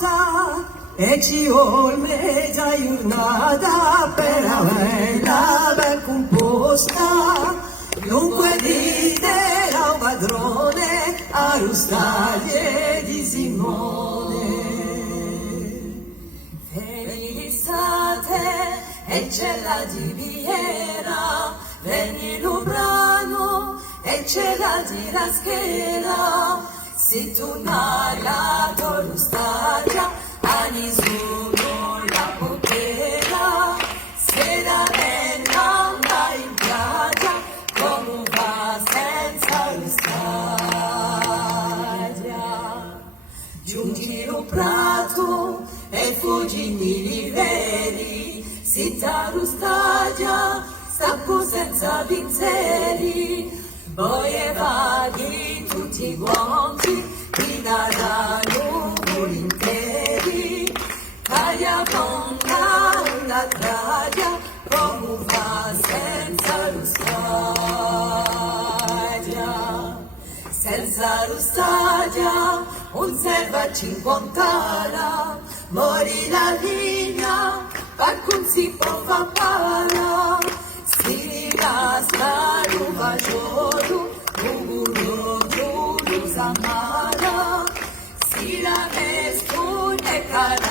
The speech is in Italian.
costa e ci vuole già giornata per avere la ben composta. Dunque dite a un padrone a Rustaglie di Simone. Felizzate e c'è la diviera, veni l'ubrano e c'è la giraschera. Si tu la Rustaglia a nessuno la poteva, se la nella in piaggia come va senza Rustaglia. Giungi lo prato e fuggini li veri, si ta Rustaglia stacco senza pinzeli. Poi e vaghi tutti i guanti, ti daranno nuvoli interi, taglia con la traglia, come va senza Rustaglia. Senza Rustaglia, un serva 50, morì la linea, per cui si può far pala. Si gasta l'uva giorno, un samara, si la vestone cara.